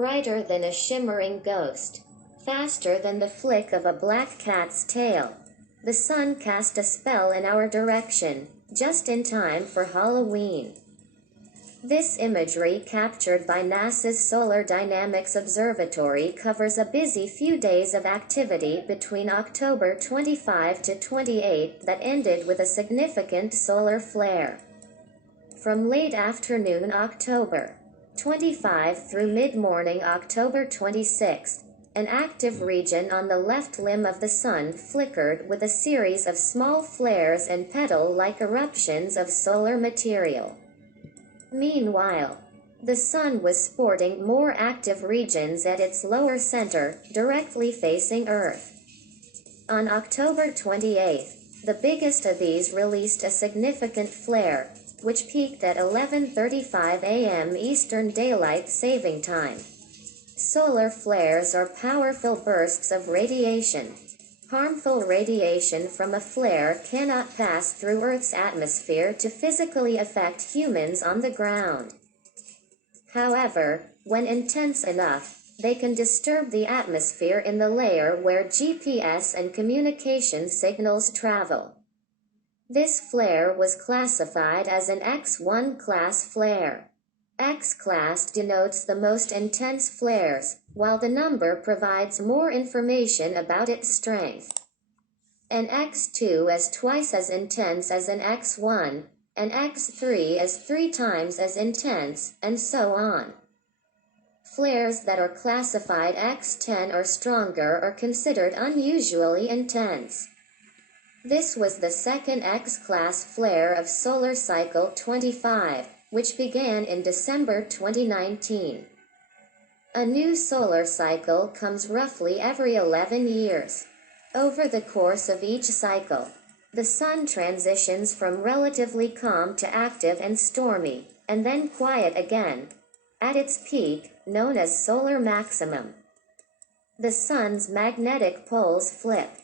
brighter than a shimmering ghost, faster than the flick of a black cat's tail. The sun cast a spell in our direction, just in time for Halloween. This imagery, captured by NASA's Solar Dynamics Observatory, covers a busy few days of activity between October 25 to 28 that ended with a significant solar flare. From late afternoon October 25 through mid-morning October 26, an active region on the left limb of the Sun flickered with a series of small flares and petal-like eruptions of solar material. Meanwhile, the Sun was sporting more active regions at its lower center, directly facing Earth. On October 28, the biggest of these released a significant flare, which peaked at 11:35 a.m. Eastern Daylight Saving Time. Solar flares are powerful bursts of radiation. Harmful radiation from a flare cannot pass through Earth's atmosphere to physically affect humans on the ground. However, when intense enough, they can disturb the atmosphere in the layer where GPS and communication signals travel. This flare was classified as an X1 class flare. X-class denotes the most intense flares, while the number provides more information about its strength. An X2 is twice as intense as an X1, an X3 is 3 times as intense, and so on. Flares that are classified X10 or stronger are considered unusually intense. This was the second X-class flare of solar cycle 25, which began in December 2019. A new solar cycle comes roughly every 11 years. Over the course of each cycle, the Sun transitions from relatively calm to active and stormy, and then quiet again, at its peak, known as solar maximum. The Sun's magnetic poles flip.